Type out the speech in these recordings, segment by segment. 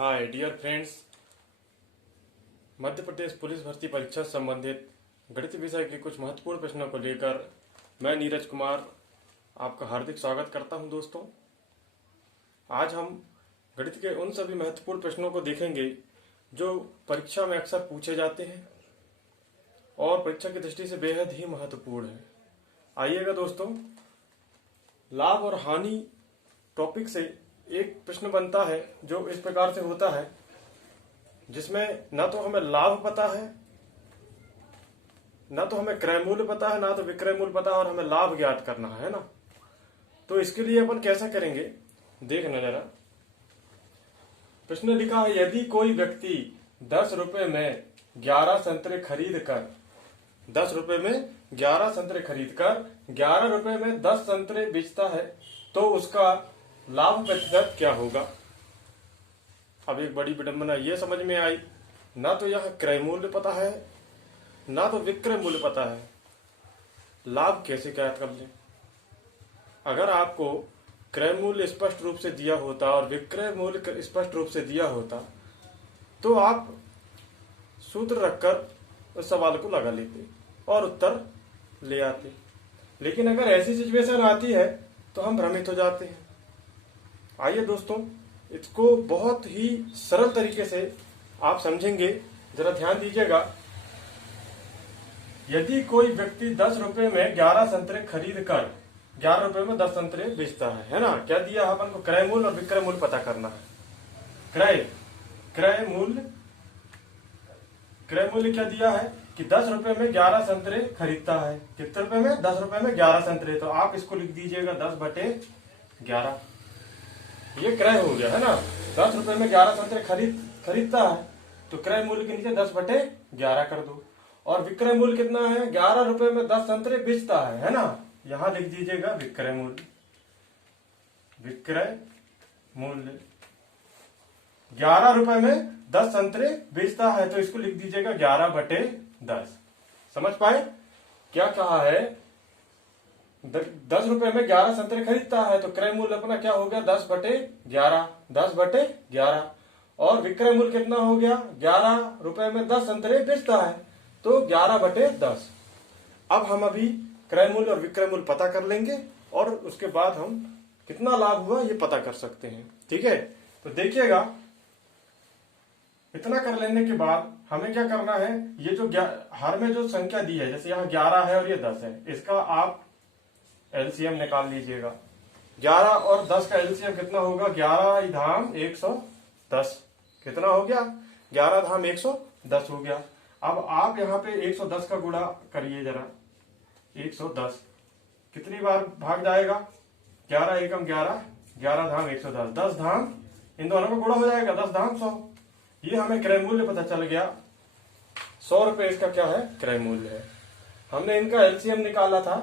Hi dear friends, Madhya Pradesh police भर्ती परीक्षा से संबंधित गणित विषय के कुछ महत्वपूर्ण प्रश्नों को लेकर मैं नीरज कुमार आपका हार्दिक स्वागत करता हूं। दोस्तों, आज हम गणित के उन सभी महत्वपूर्ण प्रश्नों को देखेंगे जो परीक्षा में अक्सर पूछे जाते हैं और परीक्षा की दृष्टि से बेहद ही महत्वपूर्ण है। आइएगा दोस्तों, लाभ और हानि टॉपिक से एक प्रश्न बनता है जो इस प्रकार से होता है, जिसमें ना तो हमें लाभ पता है, ना तो हमें क्रय मूल्य पता है, ना तो विक्रय मूल्य पता है, और हमें लाभ ज्ञात करना है ना। तो इसके लिए अपन कैसा करेंगे, देखना जरा। प्रश्न लिखा है, यदि कोई व्यक्ति 10 रुपए में 11 संतरे खरीद कर 10 रुपए में 11 संतरे खरीद कर 11 रुपए में 10 संतरे बेचता है तो उसका लाभ प्रतिशत क्या होगा। अब एक बड़ी विडंबना यह समझ में आई, ना तो यह क्रय मूल्य पता है, ना तो विक्रय मूल्य पता है। लाभ कैसे ज्ञात कर लें? अगर आपको क्रय मूल्य स्पष्ट रूप से दिया होता और विक्रय मूल्य स्पष्ट रूप से दिया होता तो आप सूत्र रखकर उस सवाल को लगा लेते और उत्तर ले आते। लेकिन अगर ऐसी सिचुएशन आती है तो हम भ्रमित हो जाते हैं। आइए दोस्तों, इसको बहुत ही सरल तरीके से आप समझेंगे, जरा ध्यान दीजिएगा। यदि कोई व्यक्ति 10 रुपए में 11 संतरे खरीद कर 11 रुपए में 10 संतरे बेचता है ना। क्या दिया है अपन को? क्रय मूल्य और विक्रय मूल्य पता करना है। क्रय मूल्य क्या दिया है कि 10 रुपए में 11 संतरे खरीदता है। कितने रुपए में? 10 रुपए में 11 संतरे। तो आप इसको लिख दीजिएगा 10/11। ये क्रय हो गया है ना। 10 रुपए में 11 संतरे खरीदता है तो क्रय मूल्य के नीचे 10/11 कर दो। और विक्रय मूल्य कितना है? 11 रुपए में 10 संतरे बेचता है ना। यहां लिख दीजिएगा विक्रय मूल्य। 11 रुपए में 10 संतरे बेचता है तो इसको लिख दीजिएगा 11/10। समझ पाए क्या कहा है? 10 रुपए में 11 संतरे खरीदता है तो क्रय मूल्य अपना क्या हो गया? 10/11। और विक्रय मूल्य कितना हो गया? 11 रुपए में 10 संतरे बेचता है तो 11/10। अब हम अभी क्रय मूल्य और विक्रय मूल्य पता कर लेंगे और उसके बाद हम कितना लाभ हुआ ये पता कर सकते हैं। ठीक है, तो देखिएगा, इतना कर लेने के बाद हमें क्या करना है, ये जो हर में जो संख्या दी है, जैसे यहाँ 11 है और ये 10 है, इसका आप एलसीएम निकाल लीजिएगा। 11 और 10 का एलसीएम कितना होगा? 11 धाम 110। कितना हो गया? 11 धाम 110 हो गया। अब आप यहाँ पे 110 का गुणा करिए जरा। 110 कितनी बार भाग जाएगा? 11 एकम 11, 11 धाम 110, 10 धाम, इन दोनों का गुणा हो जाएगा, 10 धाम 100। ये हमें क्रय मूल्य पता चल गया। 100 रुपए इसका क्या है? क्रय मूल्य है। हमने इनका एलसीएम निकाला था।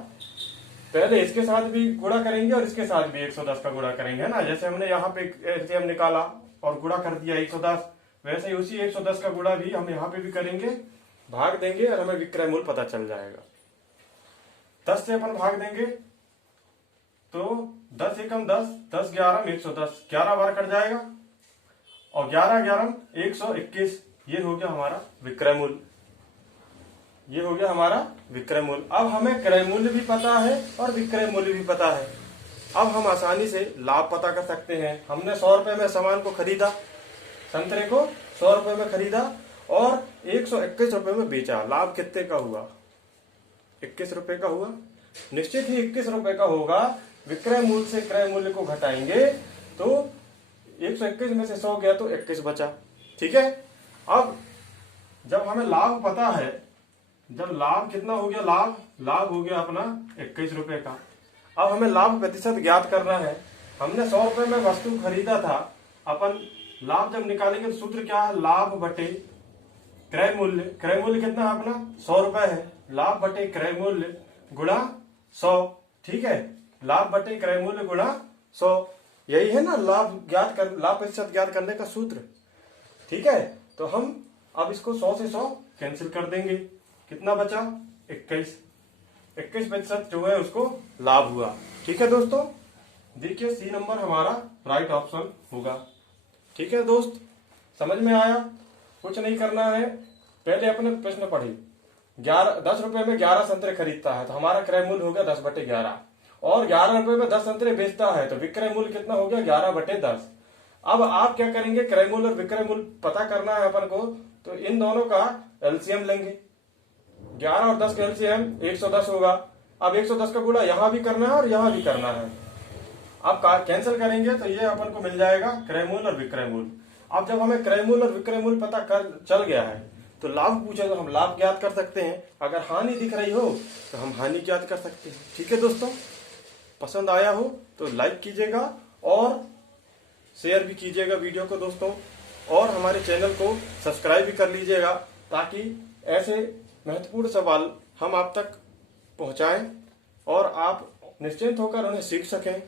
पहले इसके साथ भी गुणा करेंगे और इसके साथ भी 110 का गुणा करेंगे, है ना। जैसे हमने यहाँ पे एलसीएम निकाला और गुणा कर दिया 110, वैसे ही उसी 110 का गुणा भी हम यहाँ पे भी करेंगे, भाग देंगे और हमें विक्रय मूल्य पता चल जाएगा। 10 से अपन भाग देंगे तो 10 एकम 10, 10 11 110, 11 बार कट जाएगा और 11 11 121। ये हो गया हमारा विक्रय मूल्य। ये हो गया हमारा विक्रय मूल्य। अब हमें क्रय मूल्य भी पता है और विक्रय मूल्य भी पता है। अब हम आसानी से लाभ पता कर सकते हैं। हमने 100 रुपए में सामान को खरीदा, संतरे को 100 रुपए में खरीदा और 121 रुपए में बेचा। लाभ कितने का हुआ? 21 रुपए का हुआ। निश्चित ही 21 रुपए का होगा। विक्रय मूल्य से क्रय मूल्य को घटाएंगे तो 121 में से 100 गया तो 21 बचा। ठीक है, अब जब हमें लाभ पता है, जब लाभ कितना हो गया? लाभ हो गया अपना 21 रुपए का। अब हमें लाभ प्रतिशत ज्ञात करना है। हमने 100 रुपए में वस्तु खरीदा था। अपन लाभ जब निकालेंगे तो सूत्र क्या है? लाभ बटे क्रय मूल्य। क्रय मूल्य कितना है अपना? 100 रुपए है। लाभ बटे क्रय मूल्य गुणा 100। ठीक है, लाभ बटे क्रय मूल्य गुणा 100। यही है ना लाभ प्रतिशत ज्ञात करने का सूत्र। ठीक है, तो हम अब इसको 100 से 100 कैंसिल कर देंगे। कितना बचा? 21% जो है उसको लाभ हुआ। ठीक है दोस्तों, देखिए सी नंबर हमारा राइट ऑप्शन होगा। ठीक है दोस्त, समझ में आया? कुछ नहीं करना है, पहले अपने प्रश्न पढ़े। 10 रुपए में 11 संतरे खरीदता है तो हमारा क्रय मूल्य हो गया 10/11, और 11 रुपए में 10 संतरे बेचता है तो विक्रय मूल्य कितना हो गया 11/10। अब आप क्या करेंगे, क्रय मूल्य और विक्रय मूल्य पता करना है अपन को, तो इन दोनों का एलसीएम लेंगे। 11 और 10 का एलसीएम 110 होगा। अब 110 का गुणा यहां भी करना है और यहां भी करना है। अब कैंसिल करेंगे तो ये अपन को मिल जाएगा क्रय मूल्य और विक्रय मूल्य। अब जब हमें क्रय मूल्य और विक्रय मूल्य पता कर चल गया है तो लाभ पूछे तो हम लाभ ज्ञात कर सकते हैं। अगर हानि दिख रही हो तो हम हानि ज्ञात कर सकते हैं। ठीक है दोस्तों, पसंद आया हो तो लाइक कीजिएगा और शेयर भी कीजिएगा वीडियो को दोस्तों, और हमारे चैनल को सब्सक्राइब भी कर लीजिएगा ताकि ऐसे महत्वपूर्ण सवाल हम आप तक पहुंचाएं और आप निश्चिंत होकर उन्हें सीख सकें।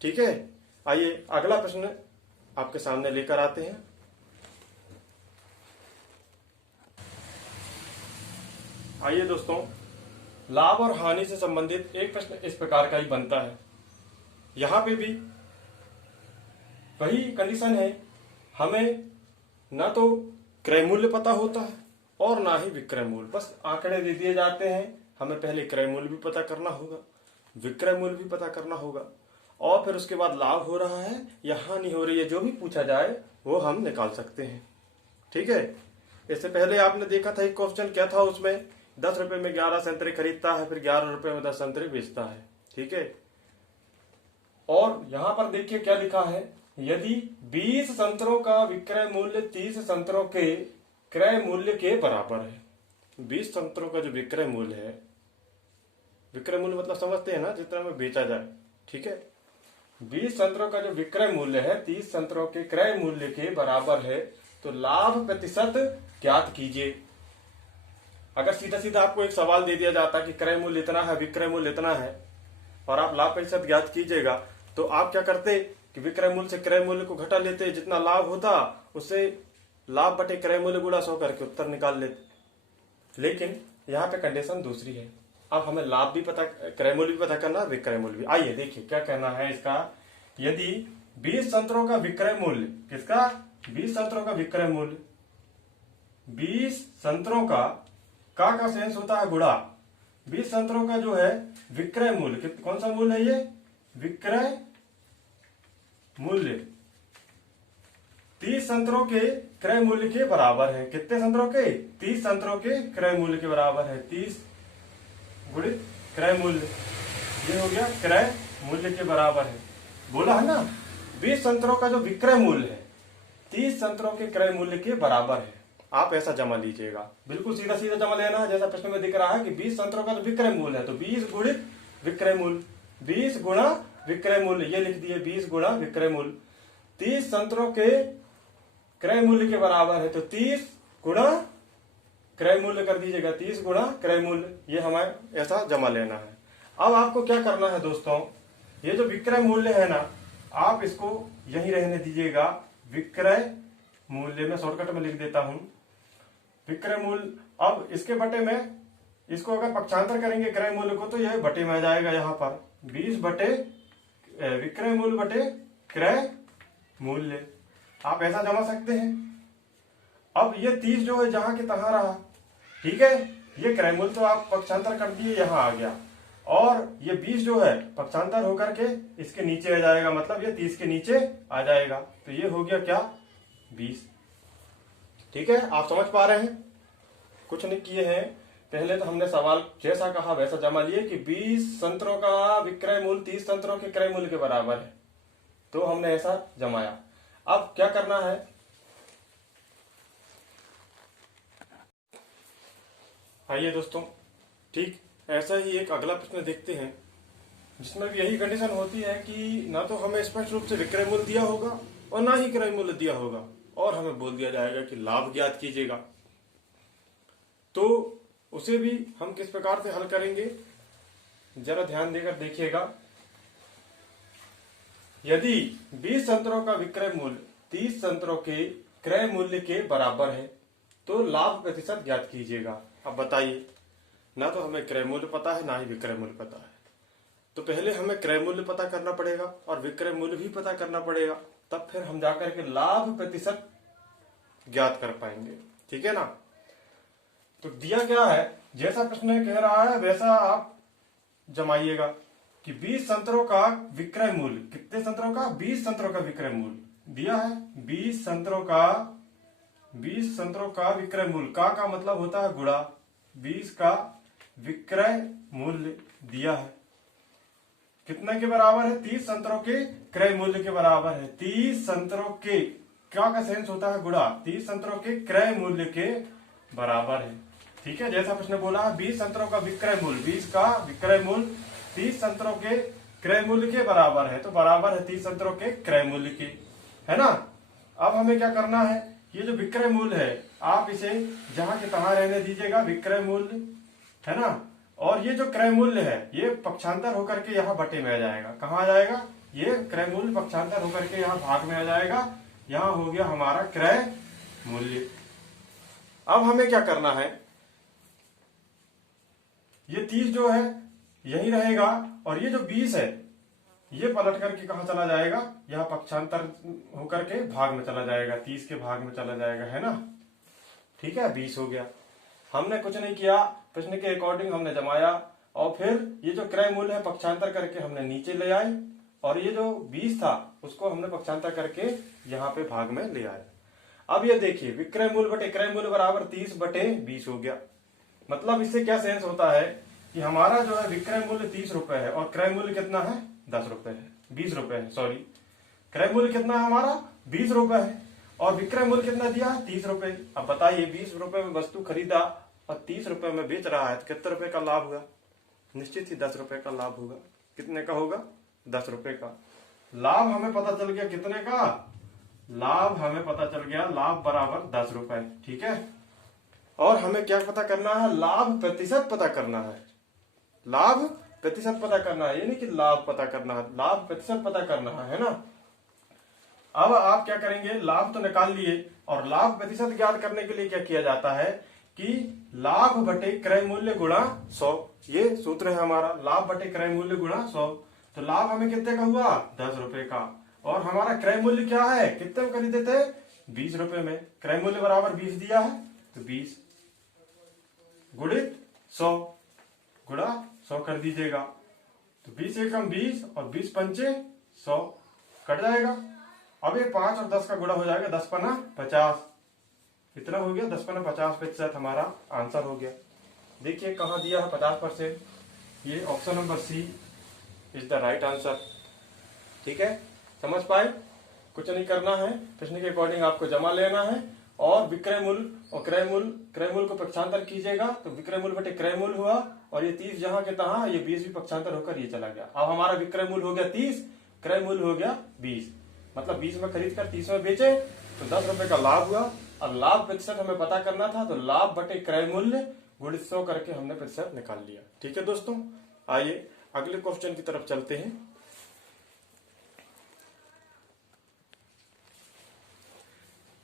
ठीक है, आइए अगला प्रश्न आपके सामने लेकर आते हैं। आइए दोस्तों, लाभ और हानि से संबंधित एक प्रश्न इस प्रकार का ही बनता है। यहां पे भी वही कंडीशन है, हमें ना तो क्रय मूल्य पता होता है और ना ही विक्रय मूल्य, बस आंकड़े दे दिए जाते हैं। हमें पहले क्रय मूल्य भी पता करना होगा, विक्रय मूल्य भी पता करना होगा, और फिर उसके बाद लाभ हो रहा है या हानि हो रही है, जो भी पूछा जाए वो हम निकाल सकते हैं। ठीक है, इससे पहले आपने देखा था एक क्वेश्चन क्या था, उसमें 10 रुपए में 11 संतरे खरीदता है, फिर 11 रुपए में 10 संतरे बेचता है। ठीक है, और यहां पर देखिए क्या लिखा है, यदि 20 संतरों का विक्रय मूल्य 30 संतरों के क्रय मूल्य के बराबर है। 20 संतरों का जो विक्रय मूल्य है, विक्रय मूल्य मतलब समझते हैं ना, जितना में बेचा जाए। ठीक है, 20 संतरों का जो विक्रय मूल्य है 30 संतरों के क्रय मूल्य के बराबर है, तो लाभ प्रतिशत ज्ञात कीजिए। अगर सीधा सीधा आपको एक सवाल दे दिया जाता कि क्रय मूल्य इतना है, विक्रय मूल्य इतना है, और आप लाभ प्रतिशत ज्ञात कीजिएगा, तो आप क्या करते कि विक्रय मूल्य से क्रय मूल्य को घटा लेते, जितना लाभ होता उससे लाभ बटे क्रय मूल्य गुणा 100 करके उत्तर निकाल लेते। लेकिन यहाँ पे कंडीशन दूसरी है, अब हमें लाभ भी पता, क्रय मूल्य भी पता करना, विक्रय मूल्य भी। आइए देखिए क्या कहना है इसका। यदि 20 संतरों का विक्रय मूल्य, किसका, 20 संतरों का विक्रय मूल्य, 20 संतरों का सेंस होता है गुणा 20 संतरों का जो है विक्रय मूल्य, कौन सा मूल्य है ये, विक्रय मूल्य 30 संतरों के क्रय मूल्य के बराबर है। कितने संतरों के, 30 संतरों के क्रय मूल्य के बराबर है। 30 गुणित क्रय मूल्य, ये हो गया क्रय मूल्य के बराबर है। बोला है ना, 20 संतरों का जो विक्रय मूल्य है 30 संतरों के क्रय मूल्य के बराबर है। आप ऐसा जमा लीजिएगा, बिल्कुल सीधा सीधा जमा लेना है, जैसा प्रश्न में दिख रहा है कि 20 संतरों का जो विक्रय मूल्य है तो 20 गुणित विक्रय मूल्य, 20 गुणा विक्रय मूल्य, ये लिख दिए 20 गुणा विक्रय मूल्य। 30 संतरों के क्रय मूल्य के बराबर है तो 30 गुणा क्रय मूल्य कर दीजिएगा, 30 गुणा क्रय मूल्य, ये हमें ऐसा जमा लेना है। अब आपको क्या करना है दोस्तों, ये जो विक्रय मूल्य है ना, आप इसको यही रहने दीजिएगा, विक्रय मूल्य में शॉर्टकट में लिख देता हूं विक्रय मूल्य। अब इसके बटे में इसको अगर पक्षांतर करेंगे क्रय मूल्य को, तो यह बटे में आ जाएगा, यहाँ पर 20 बटे विक्रय मूल्य बटे क्रय मूल्य, आप ऐसा जमा सकते हैं। अब ये 30 जो है जहां के तहां रहा, ठीक है, ये क्रय मूल्य तो आप पक्षांतर कर दिए, यहां आ गया, और ये 20 जो है पक्षांतर होकर के इसके नीचे आ जाएगा, मतलब ये 30 के नीचे आ जाएगा, तो ये हो गया क्या, 20। ठीक है, आप समझ पा रहे हैं, कुछ नहीं किए हैं, पहले तो हमने सवाल जैसा कहा वैसा जमा लिए कि 20 संतरों का विक्रय मूल्य 30 संतरों के क्रय मूल्य के बराबर है, तो हमने ऐसा जमाया। अब क्या करना है, आइए दोस्तों, ठीक ऐसा ही एक अगला प्रश्न देखते हैं, जिसमें भी यही कंडीशन होती है कि ना तो हमें स्पष्ट रूप से विक्रय मूल्य दिया होगा और ना ही क्रय मूल्य दिया होगा, और हमें बोल दिया जाएगा कि लाभ ज्ञात कीजिएगा। तो उसे भी हम किस प्रकार से हल करेंगे, जरा ध्यान देकर देखिएगा। यदि 20 संतरों का विक्रय मूल्य 30 संतरों के क्रय मूल्य के बराबर है तो लाभ प्रतिशत ज्ञात कीजिएगा। अब बताइए, ना तो हमें क्रय मूल्य पता है ना ही विक्रय मूल्य पता है, तो पहले हमें क्रय मूल्य पता करना पड़ेगा और विक्रय मूल्य भी पता करना पड़ेगा, तब फिर हम जाकर के लाभ प्रतिशत ज्ञात कर पाएंगे। ठीक है ना। तो दिया क्या है, जैसा प्रश्न कह रहा है वैसा आप जमाइएगा कि 20 संतरों का विक्रय मूल्य, कितने संतरों का, 20 संतरों का विक्रय मूल्य दिया है। 20 संतरों का विक्रय मूल्य, का मतलब होता है गुणा, 20 का विक्रय मूल्य दिया है, कितने के बराबर है, 30 संतरों के क्रय मूल्य के बराबर है। 30 संतरों के, क्या का सेंस होता है गुणा, 30 संतरों के क्रय मूल्य के बराबर है। ठीक है, जैसा प्रश्न बोला है 20 संतरों का विक्रय मूल्य, 20 का विक्रय मूल्य 30 संतरों के क्रय मूल्य के बराबर है, तो बराबर है 30 संतरों के क्रय मूल्य के, है ना। अब हमें क्या करना है, ये जो विक्रय मूल्य है आप इसे जहां के तहां रहने दीजिएगा, विक्रय मूल्य, है ना। और ये जो क्रय मूल्य है ये पक्षांतर होकर के यहाँ बटे में आ जाएगा, कहाँ आ जाएगा, ये क्रय मूल्य पक्षांतर होकर के यहाँ भाग में आ जाएगा, यहाँ हो गया हमारा क्रय मूल्य। अब हमें क्या करना है, ये 30 जो है यही रहेगा और ये जो 20 है ये पलट करके कहा चला जाएगा, यह पक्षांतर होकर के भाग में चला जाएगा, 30 के भाग में चला जाएगा, है ना। ठीक है, 20 हो गया। हमने कुछ नहीं किया, प्रश्न के अकॉर्डिंग हमने जमाया और फिर ये जो क्रय मूल्य है पक्षांतर करके हमने नीचे ले आए और ये जो 20 था उसको हमने पक्षांतर करके यहाँ पे भाग में ले आए। अब ये देखिए विक्रय मूल्य बटे क्रय मूल्य बराबर 30 बटे 20 हो गया। मतलब इससे क्या सेंस होता है कि हमारा जो है विक्रय मूल्य 30 रुपए है और क्रय मूल्य कितना है, 10 रुपए है, 20 रुपए है, सॉरी, क्रय मूल्य कितना है हमारा 20 रुपए है और विक्रय मूल्य कितना दिया है 30 रुपए। अब बताइए 20 रुपए में वस्तु खरीदा और 30 रुपए में बेच रहा है तो कितने रुपए का लाभ हुआ, निश्चित ही 10 रुपए का लाभ होगा। कितने का होगा, 10 रुपए का लाभ हमें पता चल गया, कितने का लाभ हमें पता चल गया, लाभ बराबर 10 रुपए। ठीक है, और हमें क्या पता करना है, लाभ प्रतिशत पता करना है, लाभ प्रतिशत पता करना है, ये नहीं कि लाभ पता करना है, लाभ प्रतिशत पता करना है ना। अब आप क्या करेंगे, लाभ तो निकाल लिए और लाभ प्रतिशत ज्ञात करने के लिए क्या किया जाता है कि लाभ बटे क्रय मूल्य गुणा 100, ये सूत्र है हमारा, लाभ बटे क्रय मूल्य गुणा 100। तो लाभ हमें कितने का हुआ, 10 रुपए का, और हमारा क्रय मूल्य क्या है, कितने में खरीदे थे, 20 रुपए में, क्रय मूल्य बराबर 20 दिया है तो 20 गुणित 100 गुणा 100 कर दीजिएगा, तो 20 एकम 20 और 20 पंचे 100 कट जाएगा। अब ये 5 और 10 का गुणा हो जाएगा, 10 पना 50, कितना हो गया, 10 पना 50% हमारा आंसर हो गया। देखिए कहाँ दिया है 50%, ये option number c is the right answer. ठीक है, समझ पाए, कुछ नहीं करना है, प्रश्न के अकॉर्डिंग आपको जमा लेना है और विक्रय मूल्य और क्रय मूल्य को पक्षांतर कीजिएगा तो विक्रय मूल्य बटे क्रय मूल्य हुआ और ये 30 जहां के तहां, ये 20 भी पक्षांतर होकर ये चला गया। अब हमारा विक्रय मूल्य हो गया 30, क्रय मूल्य हो गया 20, मतलब 20 में खरीद कर 30 में बेचे तो 10 रुपए का लाभ हुआ। अब लाभ प्रतिशत हमें पता करना था तो लाभ बटे क्रय मूल्य गुणित 100 करके हमने प्रतिशत निकाल लिया। ठीक है दोस्तों, आइए अगले क्वेश्चन की तरफ चलते हैं।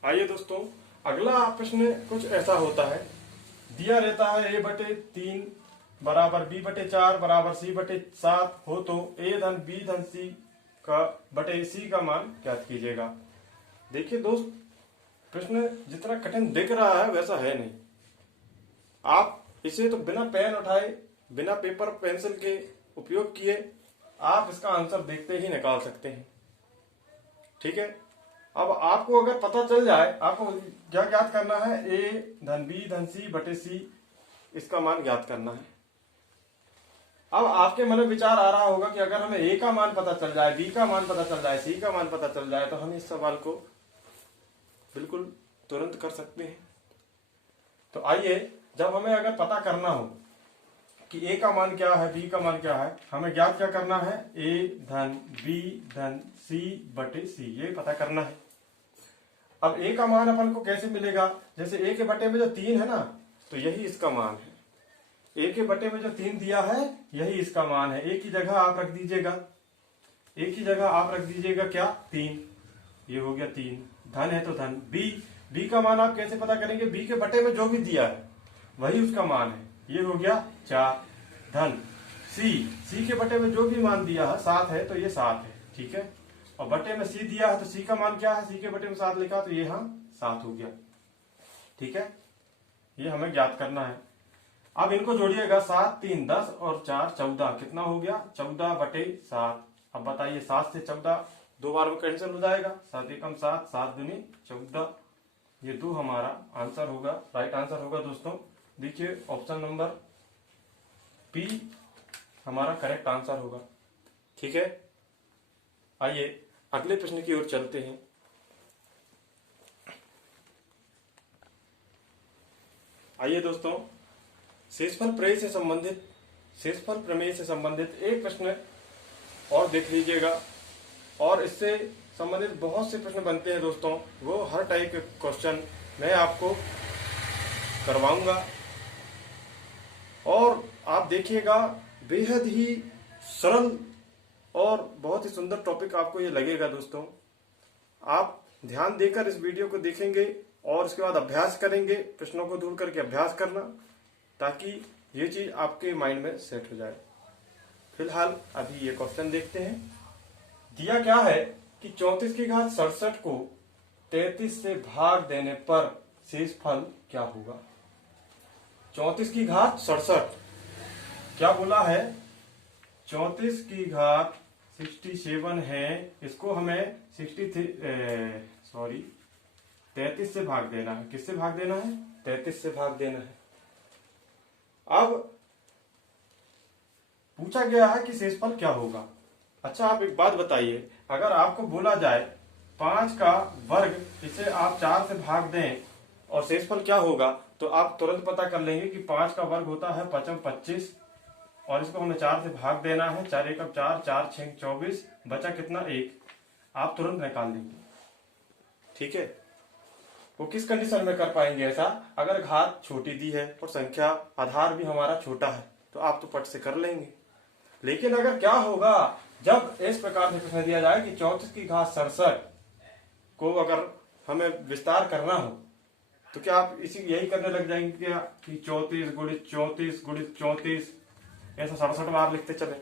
आइए दोस्तों, अगला प्रश्न कुछ ऐसा होता है, दिया रहता है a बटे 3 बराबर b बटे 4 बराबर c बटे 7 हो तो a धन b धन c का बटे c का मान ज्ञात कीजिएगा। देखिए दोस्त, प्रश्न जितना कठिन दिख रहा है वैसा है नहीं। आप इसे तो बिना पेन उठाए, बिना पेपर पेंसिल के उपयोग किए आप इसका आंसर देखते ही निकाल सकते हैं। ठीक है, अब आपको अगर पता चल जाए, आपको क्या ज्ञात करना है, a धन b धन c बटे c, इसका मान ज्ञात करना है। अब आपके मन में विचार आ रहा होगा कि अगर हमें a का मान पता चल जाए, b का मान पता चल जाए, c का मान पता चल जाए तो हम इस सवाल को बिल्कुल तुरंत कर सकते हैं। तो आइए, जब हमें अगर पता करना हो कि a का मान क्या है, b का मान क्या है, हमें ज्ञात क्या करना है, a धन b धन c बटे c, ये पता करना है। अब a का मान अपन को कैसे मिलेगा, जैसे a के बटे में जो 3 है ना, तो यही इसका मान है। a के बटे में जो 3 दिया है यही इसका मान है। a की जगह आप रख दीजिएगा, a की जगह आप रख दीजिएगा क्या, 3, ये हो गया 3, धन है तो धन। b का मान आप कैसे पता करेंगे, b के बटे में जो भी दिया है वही उसका मान है, ये हो गया 4, धन c के बटे में जो भी मान दिया है 7 है तो ये 7 है। ठीक है, और बटे में c दिया है तो c का मान क्या है, c के बटे में 7 लिखा तो ये 7 हो गया। ठीक है, ये हमें ज्ञात करना है। अब इनको जोड़िएगा, 7 3 10 और 4 14, कितना हो गया 14/7। अब बताइए 7 से 14 दो बार में कैंसिल हो जाएगा, 7 एकम 7, 7 दूनी 14, ये 2 हमारा आंसर होगा, राइट आंसर होगा दोस्तों। देखिए ऑप्शन नंबर बी हमारा करेक्ट आंसर होगा। ठीक है, आइए अगले प्रश्न की ओर चलते हैं। आइए दोस्तों, शेषफल प्रमेय से संबंधित एक प्रश्न और देख लीजिएगा, और इससे संबंधित बहुत से प्रश्न बनते हैं दोस्तों, वो हर टाइप के क्वेश्चन मैं आपको करवाऊंगा, और आप देखिएगा बेहद ही सरल और बहुत ही सुंदर टॉपिक आपको ये लगेगा दोस्तों। आप ध्यान देकर इस वीडियो को देखेंगे और उसके बाद अभ्यास करेंगे, प्रश्नों को दूर करके अभ्यास करना, ताकि ये चीज आपके माइंड में सेट हो जाए। फिलहाल अभी ये क्वेश्चन देखते हैं। दिया क्या है कि 34 की घात 67 को 33 से भाग देने पर शेषफल क्या होगा। 34 की घात 67 क्या बोला है, 34 की घात 67 है, इसको हमें 33 से भाग देना है। किससे भाग देना है, 33 से भाग देना है। अब पूछा गया है कि शेषफल क्या होगा। अच्छा आप एक बात बताइए, अगर आपको बोला जाए 5 का वर्ग, इसे आप 4 से भाग दें और शेषफल क्या होगा, तो आप तुरंत पता कर लेंगे कि 5 का वर्ग होता है 5 25, और इसको हमें 4 से भाग देना है, 4 एकम 4, 4 6 24, बचा कितना 1, आप तुरंत निकाल लेंगे। ठीक है, वो किस कंडीशन में कर पाएंगे ऐसा, अगर घात छोटी दी है और संख्या आधार भी हमारा छोटा है, तो आप तो पट से कर लेंगे। लेकिन अगर क्या होगा, जब इस प्रकार से प्रश्न दिया जाए कि 34 की घात 67 को अगर हमें विस्तार करना हो, तो क्या आप यही करने लग जाएंगे क्या कि 34 गुणित 34 गुणित 34, ऐसा 67 बार लिखते चले।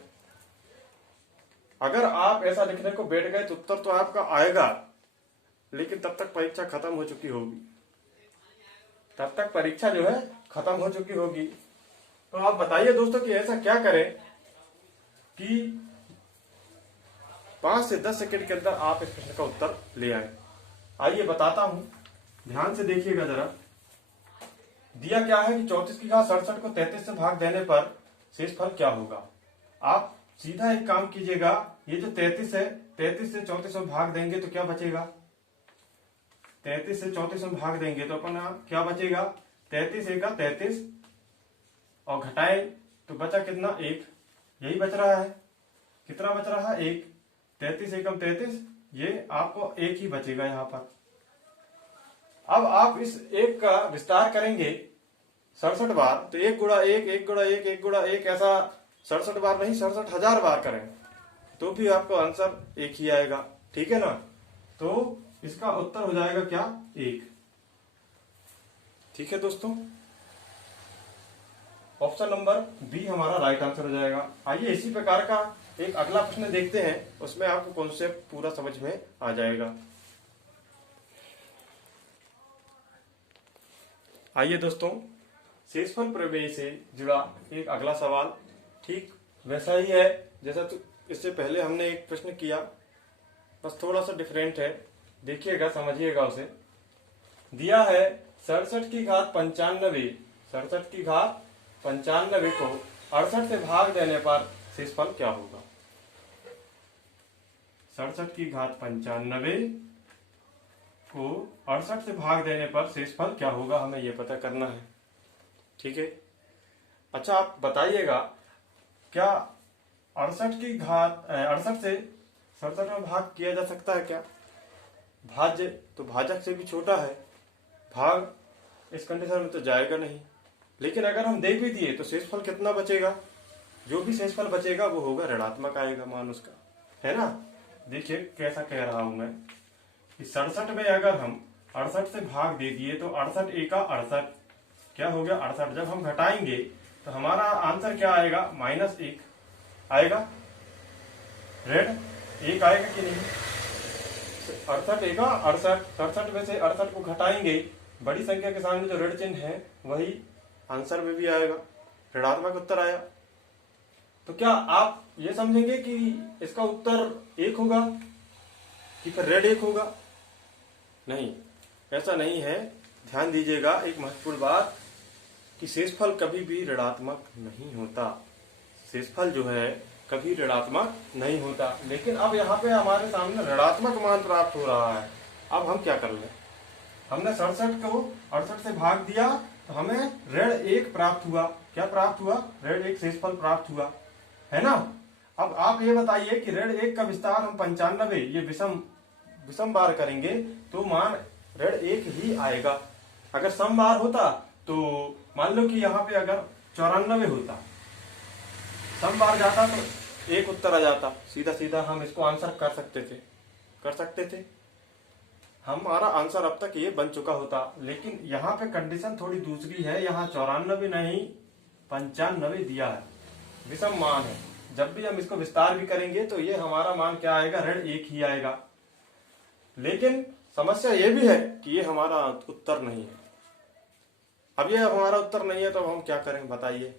अगर आप ऐसा लिखने को बैठ गए तो उत्तर तो आपका आएगा, लेकिन तब तक परीक्षा खत्म हो चुकी होगी, तब तक परीक्षा जो है खत्म हो चुकी होगी। तो आप बताइए दोस्तों कि ऐसा क्या करें कि 5 से 10 सेकंड के अंदर आप इस प्रश्न का उत्तर ले आए। आइए बताता हूं, ध्यान से देखिएगा जरा। दिया क्या है कि 34 की घात 67 को 33 से भाग देने पर शेषफल क्या होगा। आप सीधा एक काम कीजिएगा, ये जो 33 है, 33 से 34 में भाग देंगे तो क्या बचेगा, 33 से 34 में भाग देंगे तो अपना क्या बचेगा, 33 एक 33, और घटाए तो बचा कितना 1, यही बच रहा है। कितना बच रहा है 1, 33 एकम 33, ये आपको 1 ही बचेगा यहाँ पर। अब आप इस 1 का विस्तार करेंगे 67 बार, तो 1 गुणा 1, 1 गुणा 1, 1 गुणा 1, ऐसा 67 बार नहीं 67,000 बार करें तो भी आपको आंसर 1 ही आएगा। ठीक है ना, तो इसका उत्तर हो जाएगा क्या 1। ठीक है दोस्तों, ऑप्शन नंबर बी हमारा राइट आंसर हो जाएगा। आइए इसी प्रकार का एक अगला प्रश्न देखते हैं, उसमें आपको कॉन्सेप्ट पूरा समझ में आ जाएगा। आइए दोस्तों, शेषफल प्रमेय से जुड़ा एक अगला सवाल ठीक वैसा ही है जैसा तो इससे पहले हमने एक प्रश्न किया, बस थोड़ा सा डिफरेंट है। देखिएगा, समझिएगा उसे। दिया है 67 की घात 95, 67 की घात 95 को 68 से भाग देने पर शेषफल क्या होगा। 67 की घात 95 को 68 से भाग देने पर शेषफल क्या होगा, हमें यह पता करना है। ठीक है, अच्छा आप बताइएगा, क्या 68 की घात 68 से 67 में भाग किया जा सकता है क्या। भाज्य तो भाजक से भी छोटा है, भाग इस कंडीशन में तो जाएगा नहीं। लेकिन अगर हम दे भी दिए तो शेषफल कितना बचेगा, जो भी शेषफल बचेगा वो होगा ऋणात्मक आएगा मान उसका, है ना। देखिए कैसा कह रहा हूं मैं कि 67 में अगर हम 68 से भाग दे दिए तो 68 एका 68, क्या हो गया 68। जब हम घटाएंगे तो हमारा आंसर क्या आएगा, -1 आएगा। ऋण 1 आएगा कि नहीं। 68 एका 68, 67 में से 68 को घटाएंगे, बड़ी संख्या के सामने जो ऋण चिन्ह है वही आंसर में भी आएगा, ऋणात्मक उत्तर आया। तो क्या आप ये समझेंगे कि इसका उत्तर 1 होगा कि फिर ऋण 1 होगा? नहीं, ऐसा नहीं है। ध्यान दीजिएगा एक महत्वपूर्ण बात कि शेषफल कभी भी ऋणात्मक नहीं होता। शेषफल जो है कभी ऋणात्मक नहीं होता। लेकिन अब यहाँ पे हमारे सामने ऋणात्मक मान प्राप्त हो रहा है। अब हम क्या कर लें? हमने 67 को 68 से भाग दिया तो हमें ऋण 1 प्राप्त हुआ। क्या प्राप्त हुआ? ऋण 1 शेषफल प्राप्त हुआ, है ना। अब आप ये बताइए कि ऋण 1 का विस्तार हम 95 ये विषम बार करेंगे तो मान ऋण 1 ही आएगा। अगर सम बार होता तो मान लो कि यहाँ पे अगर 94 होता, सम बार जाता तो 1 उत्तर आ जाता। सीधा सीधा हम इसको आंसर कर सकते थे। हमारा आंसर अब तक ये बन चुका होता। लेकिन यहाँ पे कंडीशन थोड़ी दूसरी है। यहाँ 94 नहीं 95 दिया है, विषम मान है। जब भी हम इसको विस्तार भी करेंगे तो ये हमारा मान क्या आएगा? ऋण 1 ही आएगा। लेकिन समस्या ये भी है कि ये हमारा उत्तर नहीं है। अब ये हमारा उत्तर नहीं है तो हम क्या करें बताइए?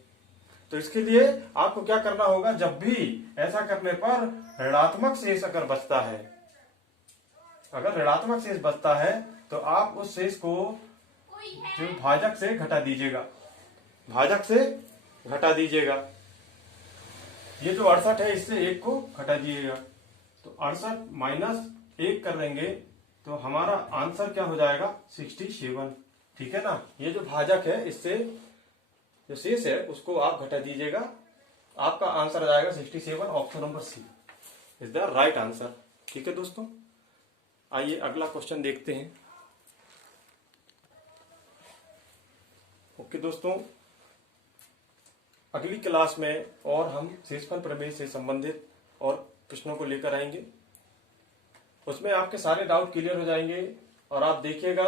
तो इसके लिए आपको क्या करना होगा? जब भी ऐसा करने पर ऋणात्मक शेष अगर बचता है, अगर ऋणात्मक शेष बचता है तो आप उस शेष को जो भाजक से घटा दीजिएगा, भाजक से घटा दीजिएगा। ये जो 68 है इससे 1 को घटा दीजिएगा। तो 68 माइनस 1 कर देंगे तो हमारा आंसर क्या हो जाएगा? 67। ठीक है ना। ये जो भाजक है इससे जो शेष है उसको आप घटा दीजिएगा, आपका आंसर आ जाएगा 67। Option number c is the right answer. ठीक है दोस्तों, आइए अगला क्वेश्चन देखते हैं। ओके दोस्तों, अगली क्लास में और हम शेषफल प्रमेय से संबंधित और प्रश्नों को लेकर आएंगे। उसमें आपके सारे डाउट क्लियर हो जाएंगे और आप देखिएगा,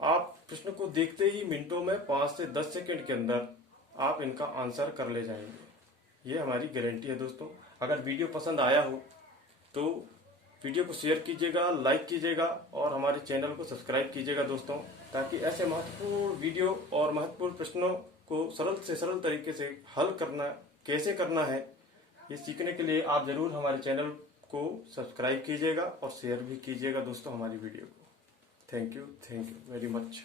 आप प्रश्न को देखते ही मिनटों में 5 से 10 सेकंड के अंदर आप इनका आंसर कर ले जाएंगे। ये हमारी गारंटी है दोस्तों। अगर वीडियो पसंद आया हो तो वीडियो को शेयर कीजिएगा, लाइक कीजिएगा और हमारे चैनल को सब्सक्राइब कीजिएगा दोस्तों, ताकि ऐसे महत्वपूर्ण वीडियो और महत्वपूर्ण प्रश्नों को सरल से सरल तरीके से हल करना कैसे करना है, ये सीखने के लिए आप जरूर हमारे चैनल को सब्सक्राइब कीजिएगा और शेयर भी कीजिएगा दोस्तों हमारी वीडियो को। Thank you very much.